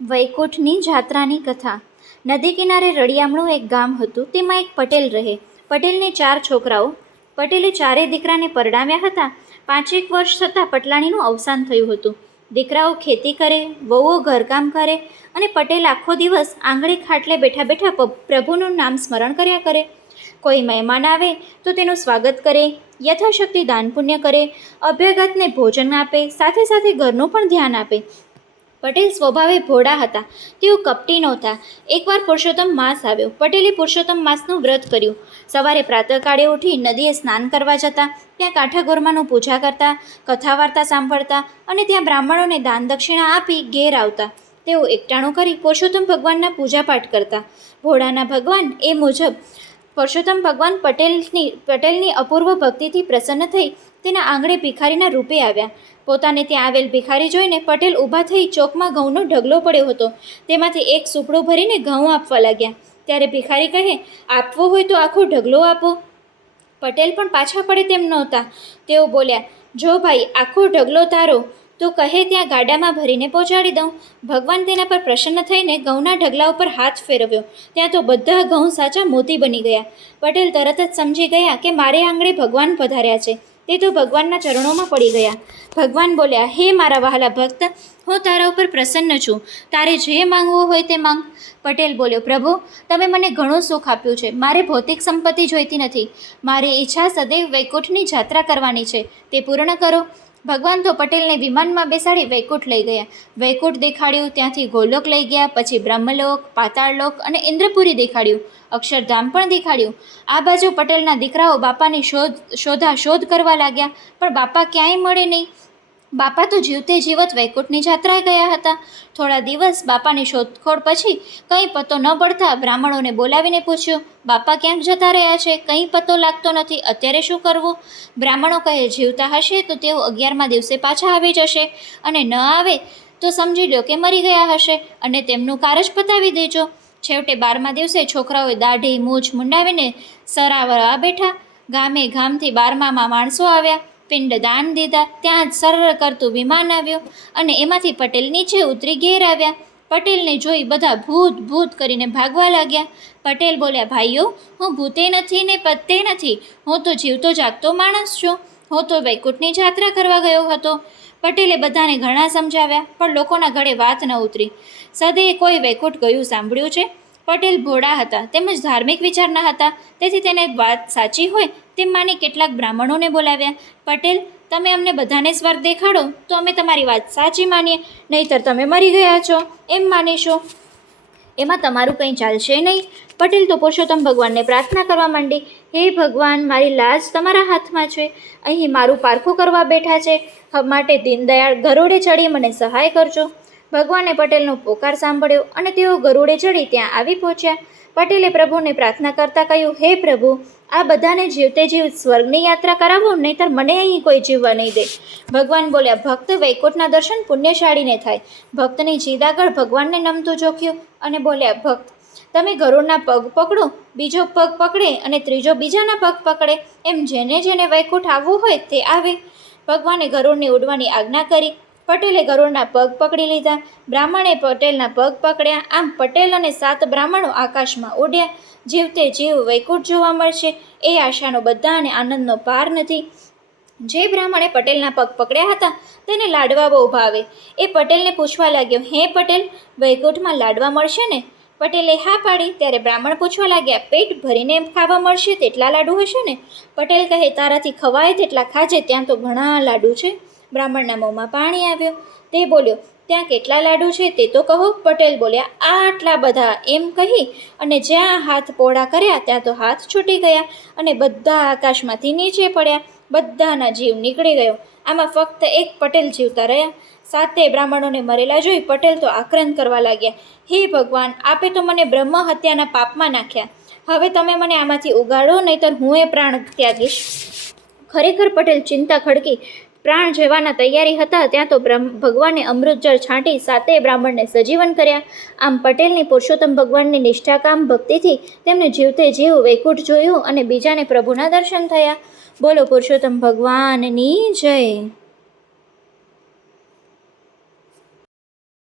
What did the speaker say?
વૈકુંઠની જાત્રાની કથા. નદી કિનારે રળિયામણું એક ગામ હતું. તેમાં એક પટેલ રહે. પટેલને 4 છોકરાઓ. પટેલે 4 દીકરાને પરણાવ્યા હતા. 5 વર્ષ થતાં પટલાણીનું અવસાન થયું હતું. દીકરાઓ ખેતી કરે, વહુઓ ઘરકામ કરે અને પટેલ આખો દિવસ આંગળે ખાટલે બેઠા બેઠા પ્રભુનું નામ સ્મરણ કર્યા કરે. કોઈ મહેમાન આવે તો તેનું સ્વાગત કરે, યથાશક્તિ દાન પુણ્ય કરે, અભ્યાગતને ભોજન આપે, સાથે સાથે ઘરનું પણ ધ્યાન આપે. પટેલ સ્વભાવે ભોળા હતા. તેઓ કપટી નહોતા. એકવાર પુરુષોત્તમ માસ આવ્યો. પટેલે પુરુષોત્તમ માસનું વ્રત કર્યું. સવારે પ્રાતઃકાળે ઉઠી નદીએ સ્નાન કરવા જતા, ત્યાં કાંઠા ગોરમાનું પૂજા કરતા, કથા વાર્તા સાંભળતા અને ત્યાં બ્રાહ્મણોને દાન દક્ષિણા આપી ઘેર આવતા. તેઓ એકટાણું કરી પુરુષોત્તમ ભગવાનના પૂજાપાઠ કરતા. ભોળાના ભગવાન એ મુજબ પુરુષોત્તમ ભગવાન પટેલની અપૂર્વ ભક્તિથી પ્રસન્ન થઈ તેના આંગણે ભિખારીના રૂપે આવ્યા. પોતાને ત્યાં આવેલ ભિખારી જોઈને પટેલ ઊભા થઈ ચોકમાં ઘઉંનો ઢગલો પડ્યો હતો. તેમાંથી એક સૂપડું ભરીને ઘઉં આપવા લાગ્યા. ત્યારે ભિખારી કહે, આપવો હોય તો આખો ઢગલો આપો. પટેલ પણ પાછા પડે તેમ નહોતા. તેઓ બોલ્યા, જો ભાઈ આખો ઢગલો તારો તો કહે ત્યાં ગાડામાં ભરીને પહોંચાડી દઉં. ભગવાન તેના પર પ્રસન્ન થઈને ઘઉંના ઢગલા ઉપર હાથ ફેરવ્યો. ત્યાં તો બધા ઘઉં સાચા મોતી બની ગયા. પટેલ તરત જ સમજી ગયા કે મારે આંગણે ભગવાન પધાર્યા છે. તે તો ભગવાનના ચરણોમાં પડી ગયા. ભગવાન બોલ્યા, હે મારા વહાલા ભક્ત, હું તારા ઉપર પ્રસન્ન છું. તારે જે માંગવું હોય તે માંગ. પટેલ બોલ્યો, પ્રભુ, તમે મને ઘણું સુખ આપ્યું છે. મારે ભૌતિક સંપત્તિ જોઈતી નથી. મારી ઈચ્છા સદૈવ વૈકુંઠની જાત્રા કરવાની છે. તે પૂર્ણ કરો. ભગવાન તો પટેલને વિમાનમાં બેસાડી વૈકુંઠ લઈ ગયા. વૈકુંઠ દેખાડ્યું, ત્યાંથી ગોલોક લઈ ગયા, પછી બ્રહ્મલોક, પાતાળલોક અને ઇન્દ્રપુરી દેખાડ્યું, અક્ષરધામ પણ દેખાડ્યું. આ બાજુ પટેલના દીકરાઓ બાપાની શોધ કરવા લાગ્યા, પણ બાપા ક્યાંય મળે નહીં. બાપા તો જીવતે જીવત વૈકુંઠની જાત્રાએ ગયા હતા. થોડા દિવસ બાપાની શોધખોળ પછી કંઈ પતો ન પડતા બ્રાહ્મણોને બોલાવીને પૂછ્યું, બાપા ક્યાંક જતા રહ્યા છે, કંઈ પતો લાગતો નથી, અત્યારે શું કરવું? બ્રાહ્મણો કહે, જીવતા હશે તો તેઓ 11મા દિવસે પાછા આવી જશે, અને ન આવે તો સમજી લો કે મરી ગયા હશે, અને તેમનું કારજ પતાવી દેજો. છેવટે 12મા દિવસે છોકરાઓએ દાઢી મૂછ મુંડાવીને સરાવવા બેઠા. ગામથી 12મામાં માણસો આવ્યા, પિંડ દાન દીધા. ત્યાં જ સરળ કરતું વિમાન આવ્યું અને એમાંથી પટેલ નીચે ઉતરી ઘેર આવ્યા. પટેલને જોઈ બધા ભૂત ભૂત કરીને ભાગવા લાગ્યા. પટેલ બોલ્યા, ભાઈઓ, હું ભૂતે નથી ને પત્તે નથી. હું તો જીવતો જાગતો માણસ છું. હું તો વૈકુંઠની જાત્રા કરવા ગયો હતો. પટેલે બધાને ઘણા સમજાવ્યા, પણ લોકોના ગળે વાત ન ઉતરી. સદે કોઈ વૈકુંઠ ગયું સાંભળ્યું છે? પટેલ ભોળા હતા, તેમજ ધાર્મિક વિચારના હતા. તેથી તેને વાત સાચી હોય તેમ માની કેટલાક બ્રાહ્મણોને બોલાવ્યા. પટેલ, તમે અમને બધાને સ્વર્ગ દેખાડો તો અમે તમારી વાત સાચી માનીએ, નહીંતર તમે મરી ગયા છો એમ માનીશું. એમાં તમારું કંઈ ચાલશે નહીં. પટેલ તો પુરુષોત્તમ ભગવાનને પ્રાર્થના કરવા માંડી, હે ભગવાન, મારી લાજ તમારા હાથમાં છે. અહીં મારું પારખું કરવા બેઠા છે, માટે દીનદયાળ ગરુડે ચડી મને સહાય કરજો. ભગવાને પટેલનો પોકાર સાંભળ્યો અને તેઓ ગરુડે ચડી ત્યાં આવી પહોંચ્યા. પટેલે પ્રભુને પ્રાર્થના કરતાં કહ્યું, હે પ્રભુ, આ બધાને જીવતે જીવ સ્વર્ગની યાત્રા કરાવો, નહીંતર મને અહીં કોઈ જીવવા નહીં દે. ભગવાન બોલ્યા, ભક્ત વૈકુંઠના દર્શન પુણ્યશાળીને થાય. ભક્તની જીદ આગળ ભગવાનને નમતું જોખ્યું અને બોલ્યા, ભક્ત, તમે ગરુડના પગ પકડો, બીજો પગ પકડે અને ત્રીજો બીજાના પગ પકડે, એમ જેને વૈકુંઠ આવવું હોય તે આવે. ભગવાને ગરુડને ઉડવાની આજ્ઞા કરી. પટેલે ગરુડના પગ પકડી લીધા. બ્રાહ્મણે પટેલના પગ પકડ્યા. આમ પટેલ અને 7 બ્રાહ્મણો આકાશમાં ઉડ્યા. જીવતે જીવ વૈકુંઠ જોવા મળશે એ આશાનો બધાને આનંદનો પાર નથી. જે બ્રાહ્મણે પટેલના પગ પકડ્યા હતા તેને લાડવા બહુ ભાવે. એ પટેલને પૂછવા લાગ્યો, હે પટેલ, વૈકુંઠમાં લાડવા મળશે ને? પટેલે હા પાડી. ત્યારે બ્રાહ્મણ પૂછવા લાગ્યા, પેટ ભરીને ખાવા મળશે તેટલા લાડુ હશે ને? પટેલ કહે, તારાથી ખવાય તેટલા ખાજે, ત્યાં તો ઘણા લાડુ છે. બ્રાહ્મણના મોંમાં પાણી આવ્યું. તે બોલ્યો, ત્યાં કેટલા લાડુ છે તે તો કહો. પટેલ બોલ્યા, આટલા બધા, એમ કહી અને જ્યાં હાથ પહોળા કર્યા ત્યાં તો હાથ છૂટી ગયા અને બધા આકાશમાંથી નીચે પડ્યા. બધાના જીવ નીકળી ગયો. આમાં ફક્ત એક પટેલ જીવતા રહ્યા. 7 બ્રાહ્મણોને મરેલા જોઈ પટેલ તો આક્રંદ કરવા લાગ્યા, હે ભગવાન, આપે તો મને બ્રહ્મ હત્યાના પાપમાં નાખ્યા. હવે તમે મને આમાંથી ઉગાડો, નહીંતર હું એ પ્રાણ ત્યાગીશ. ખરેખર પટેલ ચિંતા ખડકી પ્રાણ જવાના તૈયારી હતા ત્યાં તો ભગવાને અમૃત જળ છાંટી 7 બ્રાહ્મણને સજીવન કર્યા. આમ પટેલની પુરુષોત્તમ ભગવાનની નિષ્ઠાકામ ભક્તિથી તેમને જીવતે જીવ વૈકુંઠ જોયું અને બીજાને પ્રભુના દર્શન થયા. બોલો પુરુષોત્તમ ભગવાનની જય.